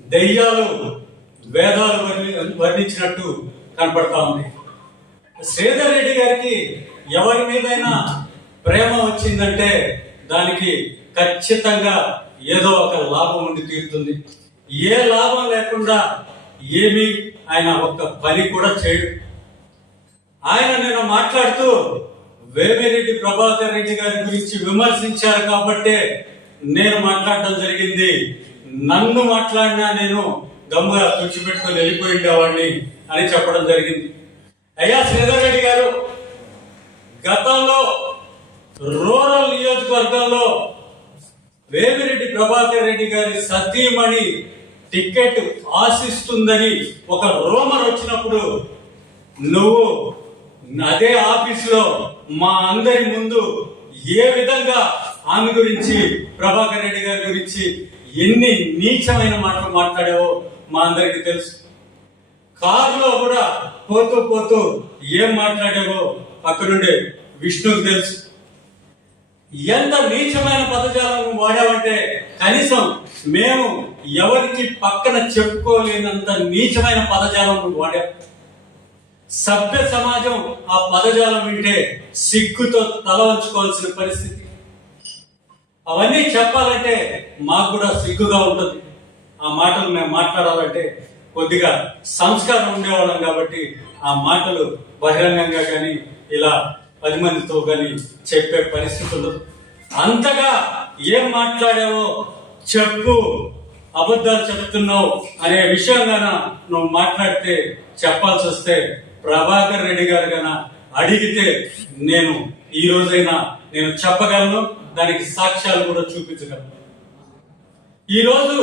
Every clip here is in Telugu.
దయ్యాలు వేదాలు వర్ణి వర్ణించినట్టు కనపడతా ఉంది. శ్రీధర్ రెడ్డి గారికి ఎవరి మీదైనా ప్రేమ వచ్చిందంటే దానికి ఖచ్చితంగా ఏదో ఒక లాభం ఉండి తీరుతుంది. ఏ లాభం లేకుండా ఏమీ ఆయన ఒక్క పని కూడా చేయడు. ఆయన నేను మాట్లాడుతూ వేమిరెడ్డి ప్రభాకర్ రెడ్డి గారి గురించి విమర్శించారు కాబట్టే నేను మాట్లాడడం జరిగింది. నన్ను మాట్లాడినా నేను గమ్ముగా తుడిచిపెట్టుకొని వెళ్ళిపోయి ఉండేవాడిని అని చెప్పడం జరిగింది. అయ్యా శ్రీధర్ రెడ్డి గారు గతంలో రూరల్ నియోజకవర్గంలో వేమిరెడ్డి ప్రభాకర్ రెడ్డి గారి సతీమణి టికెట్ ఆశిస్తుందని ఒక రోమర్ వచ్చినప్పుడు నువ్వు అదే ఆఫీసులో మా అందరి ముందు ఏ విధంగా ఆమె గురించి ప్రభాకర్ రెడ్డి గారి గురించి ఎన్ని నీచమైన మాటలు మాట్లాడావో మా అందరికి తెలుసు. కారులో కూడా పోతూ పోతూ ఏం మాట్లాడావో అక్కడుండే విష్ణుకు తెలుసు. ఎంత నీచమైన పదజాలం వాడావంటే కనీసం మేము ఎవరికి పక్కన చెప్పుకోలేనంత నీచమైన పదజాలం వాడాం. సభ్య సమాజం ఆ పదజాలం వింటే సిగ్గుతో తల వంచుకోవాల్సిన పరిస్థితి. అవన్నీ చెప్పాలంటే మాకు కూడా సిగ్గుగా ఉంటుంది. ఆ మాటలు మేము మాట్లాడాలంటే కొద్దిగా సంస్కారం ఉండేవాళ్ళం కాబట్టి ఆ మాటలు బహిరంగంగా కానీ ఇలా పది మందితో కానీ చెప్పే పరిస్థితులు అంతగా ఏం మాట్లాడావో చెప్పు అబద్ధాలు చెబుతున్నావు అనే విషయం గాన నువ్వు మాట్లాడితే చెప్పాల్సి వస్తే ప్రభాకర్ రెడ్డి గారు గాన అడిగితే నేను ఈ రోజైనా నేను చెప్పగలను? దానికి సాక్ష్యాలు కూడా చూపించగలను. ఈరోజు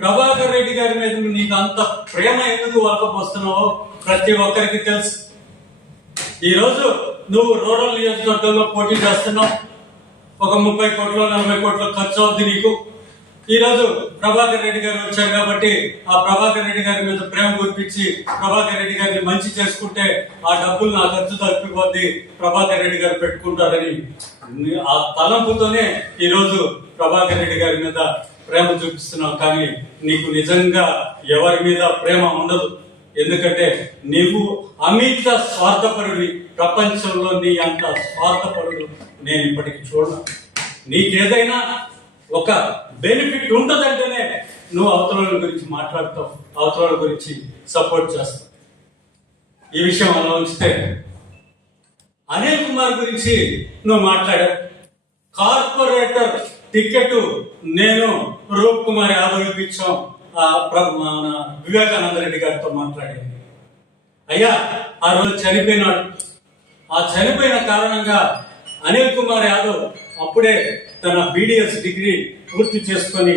ప్రభాకర్ రెడ్డి గారి మీద నీకు అంత ప్రేమ ఎందుకు వలకపోస్తున్నావో ప్రతి ఒక్కరికి తెలుసు. ఈరోజు నువ్వు రూరల్ నియోజకవర్గంలో పోటీ చేస్తున్నావు. ఒక ముప్పై కోట్లు నలభై కోట్లు ఖర్చు అవుద్ది నీకు. ఈరోజు ప్రభాకర్ రెడ్డి గారు వచ్చారు కాబట్టి ఆ ప్రభాకర్ రెడ్డి గారి మీద ప్రేమ గుర్పించి ప్రభాకర్ రెడ్డి గారిని మంచి చేసుకుంటే ఆ డబ్బులు నా ఖర్చు తప్పిపోద్ది ప్రభాకర్ రెడ్డి గారు పెట్టుకుంటారని ఆ తలంపుతోనే ఈరోజు ప్రభాకర్ రెడ్డి గారి మీద ప్రేమ చూపిస్తున్నావు కానీ నీకు నిజంగా ఎవరి మీద ప్రేమ ఉండదు. ఎందుకంటే నీవు అమిత స్వార్థపరుడి ప్రపంచంలో నీ అంత స్వార్థపరుడు నేను ఇప్పటికి చూడను. నీకేదైనా ఒక బెనిఫిట్ ఉంటుందంటేనే నువ్వు అవతల గురించి మాట్లాడతావు అవతల గురించి సపోర్ట్ చేస్తావు. ఈ విషయం అలా ఉంచితే అనిల్ కుమార్ గురించి నువ్వు మాట్లాడావు కార్పొరేటర్ టికెట్ నేను రూప్ కుమార్ యాదవ్ ఇప్పించాం. ఆ ప్ర- మన వివేకానంద రెడ్డి గారితో మాట్లాడింది అయ్యా ఆ రోజు చనిపోయినాడు. ఆ చనిపోయిన కారణంగా అనిల్ కుమార్ యాదవ్ అప్పుడే తన బీడిఎస్ డిగ్రీ పూర్తి చేసుకొని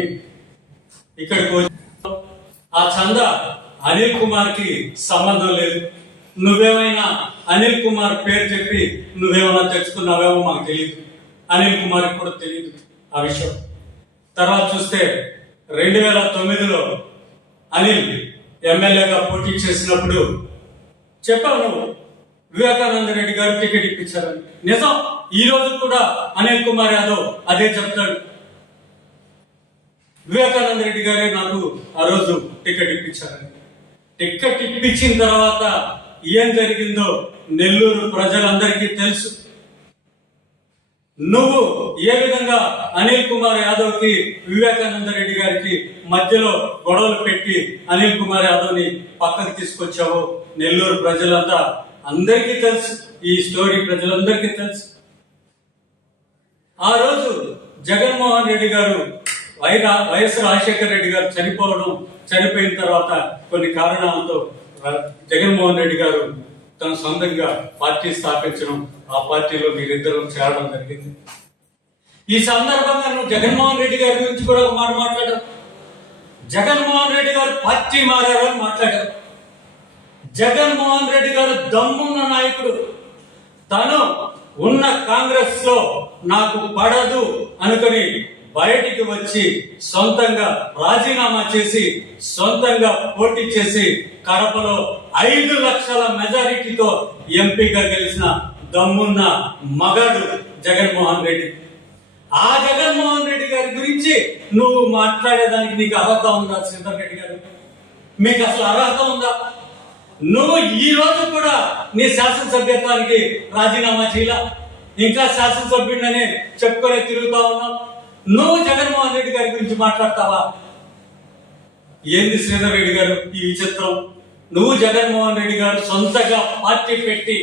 ఇక్కడికి వచ్చి ఆ చంద అనిల్ కుమార్కి సంబంధం లేదు. నువ్వేమైనా అనిల్ కుమార్ పేరు చెప్పి నువ్వేమైనా తెచ్చుకున్నావేమో మాకు తెలియదు అనిల్ కుమార్ కూడా తెలియదు ఆ విషయం. తర్వాత చూస్తే రెండు వేల తొమ్మిదిలో అనిల్ ఎమ్మెల్యేగా పోటీ చేసినప్పుడు చెప్పావు నువ్వు. వివేకానంద రెడ్డి గారు టికెట్ ఇప్పించారని. నిజం. ఈ రోజు కూడా అనిల్ కుమార్ యాదవ్ అదే చెప్తాడు. వివేకానంద రెడ్డి గారే నాకు ఆ రోజు టికెట్ ఇప్పించారని. టికెట్ ఇప్పించిన తర్వాత ఏం జరిగిందో నెల్లూరు ప్రజలందరికీ తెలుసు. నువ్వు ఏ విధంగా అనిల్ కుమార్ యాదవ్కి వివేకానంద రెడ్డి గారికి మధ్యలో గొడవలు పెట్టి అనిల్ కుమార్ యాదవ్ని పక్కకు తీసుకొచ్చావో నెల్లూరు ప్రజలంతా అందరికీ తెలుసు. ఈ స్టోరీ ప్రజలందరికీ తెలుసు. ఆ రోజు జగన్మోహన్ రెడ్డి గారు వైరా వైఎస్ రాజశేఖర రెడ్డి గారు చనిపోవడం చనిపోయిన తర్వాత కొన్ని కారణాలతో జగన్మోహన్ రెడ్డి గారు తన సొంతంగా పార్టీ స్థాపించడం ఆ పార్టీలో మీరిద్దరూ చేరడం జరిగింది. ఈ సందర్భంగా నువ్వు జగన్మోహన్ రెడ్డి గారి గురించి కూడా ఒక మాట మాట్లాడావు. జగన్మోహన్ రెడ్డి గారు పార్టీ మారారు అని మాట్లాడారు జగన్మోహన్ రెడ్డి గారు దమ్మున్న నాయకుడు. తను ఉన్న కాంగ్రెస్లో నాకు పడదు అనుకుని బయటికి వచ్చి సొంతంగా రాజీనామా చేసి సొంతంగా పోటీ చేసి కడపలో ఐదు లక్షల మెజారిటీతో ఎంపీగా గెలిచిన దమ్మున్న మగాడు జగన్మోహన్ రెడ్డి. ఆ జగన్మోహన్ రెడ్డి గారి గురించి నువ్వు మాట్లాడేదానికి నీకు అర్హత ఉందా శ్రీధర్ రెడ్డి గారు? మీకు అసలు అర్హత ఉందా? నువ్వు ఈ రోజు కూడా నీ శాసనసభ్యత్వానికి రాజీనామా చేయలా? ఇంకా శాసనసభ్యుడిని చెప్పుకొని తిరుగుతా ఉన్నావు? నువ్వు జగన్మోహన్ రెడ్డి గారి గురించి మాట్లాడతావా? ఏంది శ్రీధర్ రెడ్డి గారు ఈ విచిత్రం? నువ్వు జగన్మోహన్ రెడ్డి గారు సొంతగా పార్టీ పెట్టి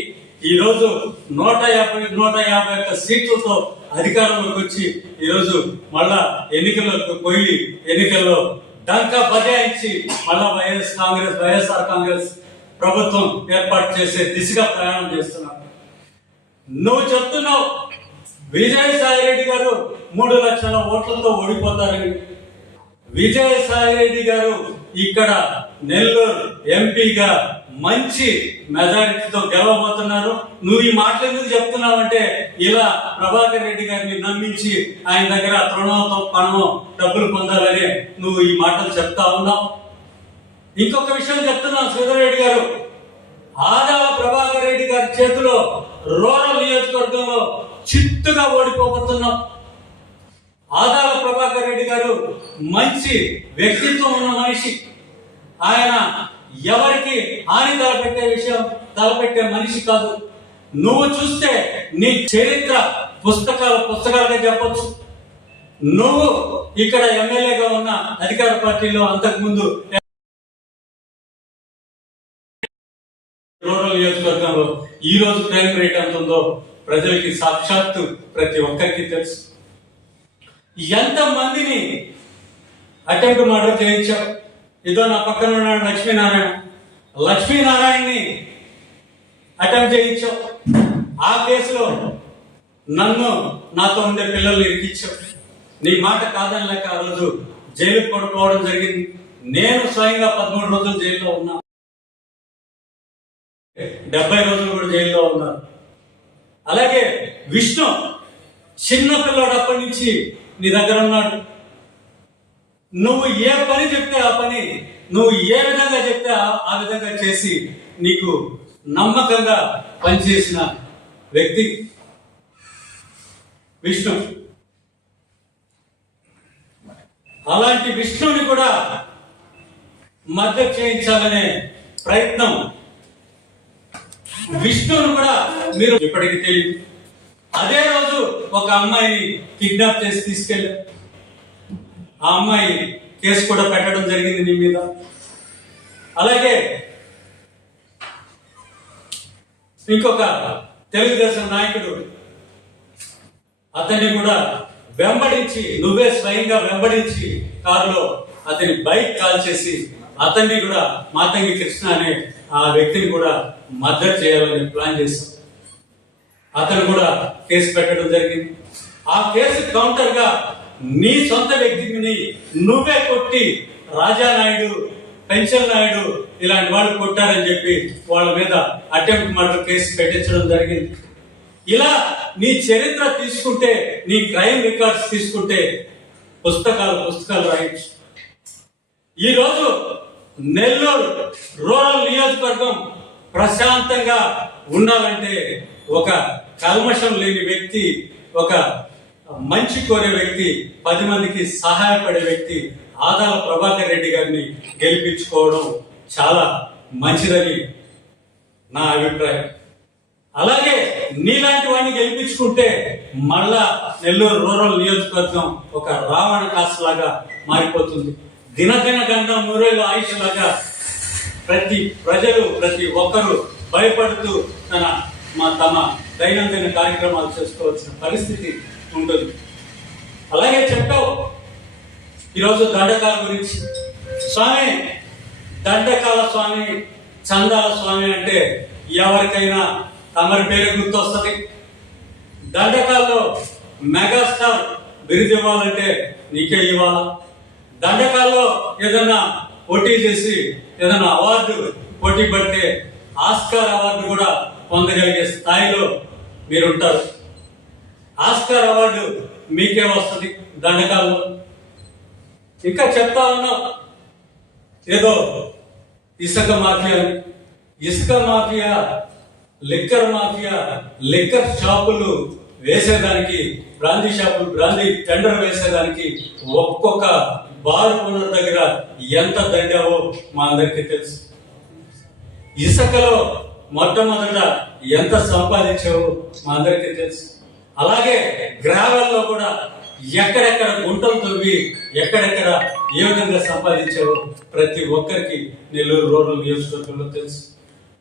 ఈ రోజు నూట యాభై నూట యాభై ఒక్క సీట్లతో అధికారంలోకి వచ్చి ఈ రోజు మళ్ళా ఎన్నికలకు పోయి ఎన్నికల్లో డంకా బజాయించి మళ్ళా వైఎస్ కాంగ్రెస్ వైఎస్ఆర్ కాంగ్రెస్ ప్రభుత్వం ఏర్పాటు చేసే దిశగా ప్రయాణం చేస్తున్నారు. నువ్వు చెప్తున్నావు విజయసాయి రెడ్డి గారు మూడు లక్షల ఓట్లతో ఓడిపోతారని. విజయసాయి రెడ్డి గారు ఇక్కడ నెల్లూరు ఎంపీగా మంచి మెజారిటీతో గెలవబోతున్నారు. నువ్వు ఈ మాటలు ఎందుకు చెప్తున్నావంటే ఇలా ప్రభాకర్ రెడ్డి గారిని నమ్మించి ఆయన దగ్గర తృణంతో పణం డబ్బులు పొందాలని నువ్వు ఈ మాటలు చెప్తా ఉన్నావు. ఇంకొక విషయం చెప్తున్నాను సుధరెడ్డి గారు. ఆదావ ప్రభాకర్ రెడ్డి గారి చేతిలో రూరల్ నియోజకవర్గంలో చిత్తుగా ఓడిపోబోతున్నాం. ఆదాల ప్రభాకర్ రెడ్డి గారు మంచి వ్యక్తిత్వం ఉన్న మనిషి. ఆయన ఎవరికి హాని తలపెట్టే విషయం తలపెట్టే మనిషి కాదు. నువ్వు చూస్తే నీ చరిత్ర పుస్తకాల పుస్తకాలుగా చెప్పచ్చు. నువ్వు ఇక్కడ ఎమ్మెల్యేగా ఉన్న అధికార పార్టీలో అంతకుముందు రూరల్ నియోజకవర్గంలో ఈ రోజు క్రైమ్ రేట్ ఎంత ఉందో ప్రజలకి సాక్షాత్తు ప్రతి ఒక్కరికి తెలుసు. ఎంత మందిని అటెంప్ట్ మర్డర్ చేయించాం? ఇదో నా పక్కన ఉన్నాడు లక్ష్మీనారాయణ. లక్ష్మీనారాయణని అటెంప్ట్ చేయించాం. ఆ కేసులో నన్ను నాతో ఉండే పిల్లల్ని ఇరికించావు నీ మాట కాదని లేక ఆ రోజు జైలుకు పడుకోవడం జరిగింది. నేను స్వయంగా పదమూడు రోజులు జైల్లో ఉన్నా. డెబ్బై రోజులు కూడా జైల్లో ఉన్నారు. అలాగే విష్ణు చిన్న పిల్లోడు అప్పటి నుంచి నీ దగ్గర ఉన్నాడు. నువ్వు ఏ పని చెప్తే ఆ పని నువ్వు ఏ విధంగా చెప్తే ఆ- ఆ విధంగా చేసి నీకు నమ్మకంగా పనిచేసిన వ్యక్తి విష్ణు. అలాంటి విష్ణుని కూడా మద్దతు చేయించాలనే ప్రయత్నం విష్ణువును కూడా మీరు ఇప్పటికి తెలియదు. అదే రోజు ఒక అమ్మాయిని కిడ్నాప్ చేసి తీసుకెళ్ళారు ఆ అమ్మాయి కేసు కూడా పెట్టడం జరిగింది నీ మీద. అలాగే ఇంకొక తెలుగుదేశం నాయకుడు అతన్ని కూడా వెంబడించి నువ్వే స్వయంగా వెంబడించి కారులో అతని బైక్ కాల్ చేసి అతన్ని కూడా మాతంగి కృష్ణ అనే ఆ వ్యక్తిని కూడా మద్దతు చేయాలని ప్లాన్ చేశాం. అతను కూడా కేసు పెట్టడం జరిగింది. ఆ కేసు కౌంటర్గా నీ సొంత వ్యక్తిని నువ్వే కొట్టి రాజా నాయుడు పెన్షన్ నాయుడు ఇలాంటి వాళ్ళు కొట్టారని చెప్పి వాళ్ళ మీద అటెంప్ట్ మర్డర్ కేసు పెట్టించడం జరిగింది. ఇలా నీ చరిత్ర తీసుకుంటే నీ క్రైమ్ రికార్డ్స్ తీసుకుంటే పుస్తకాలు పుస్తకాలు రాయొచ్చు ఈ రోజు నెల్లూరు రూరల్ నియోజకవర్గం ప్రశాంతంగా ఉండాలంటే ఒక కల్మషం లేని వ్యక్తి ఒక మంచి కోరే వ్యక్తి పది మందికి సహాయపడే వ్యక్తి ఆదాల ప్రభాకర్ రెడ్డి గారిని గెలిపించుకోవడం చాలా మంచిదని నా అభిప్రాయం. అలాగే నీలాంటి వాడిని గెలిపించుకుంటే మళ్ళా నెల్లూరు రూరల్ నియోజకవర్గం ఒక రావణ కాసు లాగా మారిపోతుంది. దినదిన గంటం నూరేళ్ళు ఆయుష్ లాగా ప్రతి ప్రజలు ప్రతి ఒక్కరు భయపడుతూ తన మా తమ దైనందిన కార్యక్రమాలు చేసుకోవాల్సిన పరిస్థితి ఉంటుంది. అలాగే చెప్పావు ఈరోజు దండకాల గురించి. స్వామి దండకాల స్వామి చందాల స్వామి అంటే ఎవరికైనా తమరి పేరు గుర్తొస్తుంది. దండకాల్లో మెగాస్టార్ బిరుదివ్వాలంటే నీకే ఇవ్వాలా? దండకాల్లో ఏదైనా పోటీ చేసి ఏదైనా అవార్డు పోటీ పడితే ఆస్కార్ అవార్డు కూడా పొందగలిగే స్థాయిలో మీరుంటారు. ఆస్కార్ అవార్డు మీకే వస్తుంది దండకాల్లో ఇంకా చెప్తా ఉన్నా ఏదో ఇసుక మాఫియా ఇసుక మాఫియా లిక్కర్ మాఫియా లిక్కర్ షాపులు వేసేదానికి బ్రాందీ షాపులు బ్రాందీ టెండర్ వేసేదానికి ఒక్కొక్క బార్ దగ్గర ఎంత దండావో మా అందరికీ తెలుసు. ఇసుకలో మొట్టమొదట ఎంత సంపాదించావో మా అందరికీ తెలుసు. అలాగే గ్రామాల్లో కూడా ఎక్కడెక్కడ గుంటలు తవ్వి ఎక్కడెక్కడ ఏ విధంగా సంపాదించావో ప్రతి ఒక్కరికి నెల్లూరు రోడ్లు నియోజకవర్గంలో తెలుసు.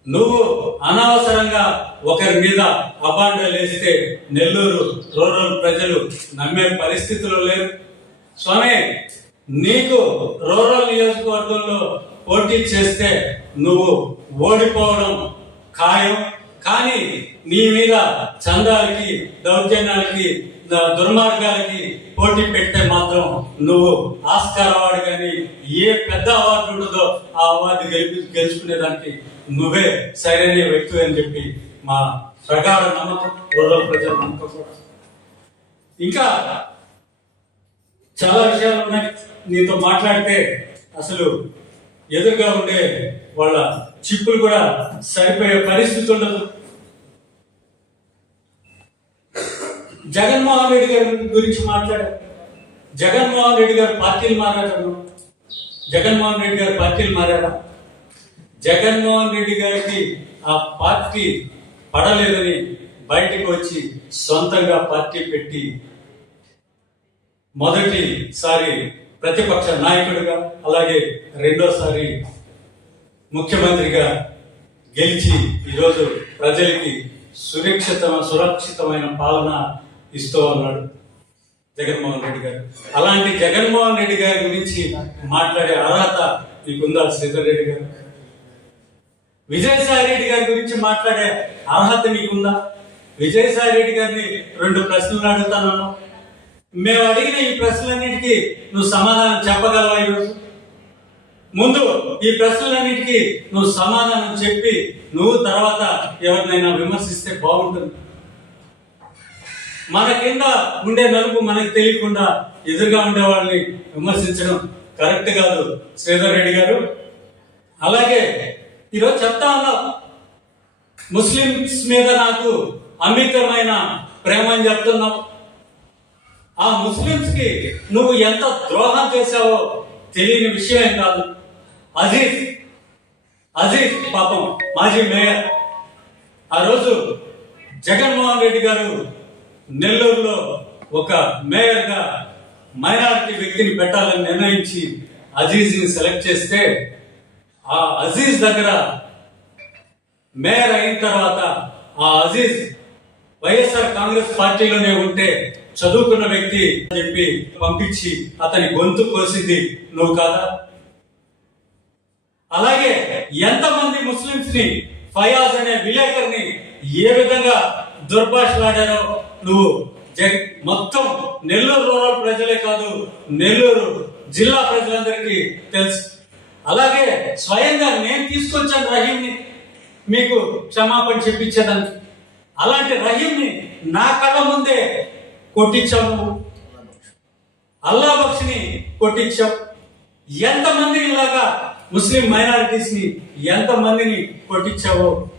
నువ్వు అనవసరంగా ఒకరి మీద అపాండలు వేస్తే నెల్లూరు రూరల్ ప్రజలు నమ్మే పరిస్థితిలో లేరు. స్వామి నీకు రూరల్ నియోజకవర్గంలో పోటీ చేస్తే నువ్వు ఓడిపోవడం ఖాయం. కానీ నీ మీద చందాలకి దౌర్జన్యాలకి దుర్మార్గాలకి పోటీ పెడితే మాత్రం నువ్వు ఆస్కార్ అవార్డు కానీ ఏ పెద్ద అవార్డు ఉండదో ఆ అవార్డు గెలిపి గెలుచుకునేదానికి నువ్వే సరైన వ్యక్తి అని చెప్పి మా ప్రగాఢ నమ్మకం రూరల్ ప్రజల నమ్మకం. ఇంకా చాలా విషయాలు ఉన్నాయి. నీతో మాట్లాడితే అసలు ఎదురుగా ఉండే వాళ్ళ చిప్పులు కూడా సరిపోయే పరిస్థితి ఉండదు. జగన్మోహన్ రెడ్డి గారి గురించి మాట్లాడారు. జగన్మోహన్ రెడ్డి గారు పార్టీలు మారారు జగన్మోహన్ రెడ్డి గారు పార్టీలు మారారా? జగన్మోహన్ రెడ్డి గారికి ఆ పార్టీ పడలేదని బయటకు వచ్చి సొంతంగా పార్టీ పెట్టి మొదటిసారి ప్రతిపక్ష నాయకుడిగా అలాగే రెండోసారి ముఖ్యమంత్రిగా గెలిచి ఈరోజు ప్రజలకి సురక్షిత సురక్షితమైన పాలన ఇస్తూ ఉన్నాడు జగన్మోహన్ రెడ్డి గారు. అలాంటి జగన్మోహన్ రెడ్డి గారి గురించి మాట్లాడే అర్హత మీకుందా శ్రీధర్ రెడ్డి గారు? విజయసాయి రెడ్డి గారి గురించి మాట్లాడే అర్హత మీకుందా? విజయసాయి రెడ్డి గారిని రెండు ప్రశ్నలు అడుగుతాను మేము అడిగిన ఈ ప్రశ్నలన్నిటికీ నువ్వు సమాధానం చెప్పగలవా ఈరోజు? ముందు ఈ ప్రశ్నలన్నిటికీ నువ్వు సమాధానం చెప్పి నువ్వు తర్వాత ఎవరినైనా విమర్శిస్తే బాగుంటుంది. మన కింద ఉండే నలుపు మనకు తెలియకుండా ఎదురుగా ఉండే వాళ్ళని విమర్శించడం కరెక్ట్ కాదు శ్రీధర్ రెడ్డి గారు. అలాగే ఈరోజు చెప్తా ఉన్నా ముస్లిమ్స్ మీద నాకు అమితమైన ప్రేమ అని చెప్తున్నావు ఆ ముస్లిమ్స్కి నువ్వు ఎంత ద్రోహం చేశావో తెలియని విషయం ఏం కాదు. అజీజ్ అజీజ్ పాపం మాజీ మేయర్. ఆ రోజు జగన్మోహన్ రెడ్డి గారు నెల్లూరులో ఒక మేయర్గా మైనారిటీ వ్యక్తిని పెట్టాలని నిర్ణయించి అజీజ్ని సెలెక్ట్ చేస్తే ఆ అజీజ్ దగ్గర మేయర్ అయిన తర్వాత ఆ అజీజ్ వైఎస్ఆర్ కాంగ్రెస్ పార్టీలోనే ఉంటే చదువుకున్న వ్యక్తి అని చెప్పి పంపించి అతని గొంతు కోసింది నువ్వు కాదా? అలాగే ఎంతమంది ముస్లింస్ని ఫయాజ్ అనే విలేకరిని ఏ విధంగా దుర్భాషలాడారో నువ్వు జగ్ మొత్తం నెల్లూరు రూరల్ ప్రజలే కాదు నెల్లూరు జిల్లా ప్రజలందరికీ తెలుసు. అలాగే స్వయంగా నేను తీసుకొచ్చాను రహీంని మీకు క్షమాపణ చెప్పించేదానికి. అలాంటి రహీంని నా కళ్ళ ముందే కొట్టించాము అల్లా బక్షిని కొట్టించాం. ఎంతమందిని ఇలాగా ముస్లిం మైనారిటీస్ని ఎంతమందిని కొట్టించావో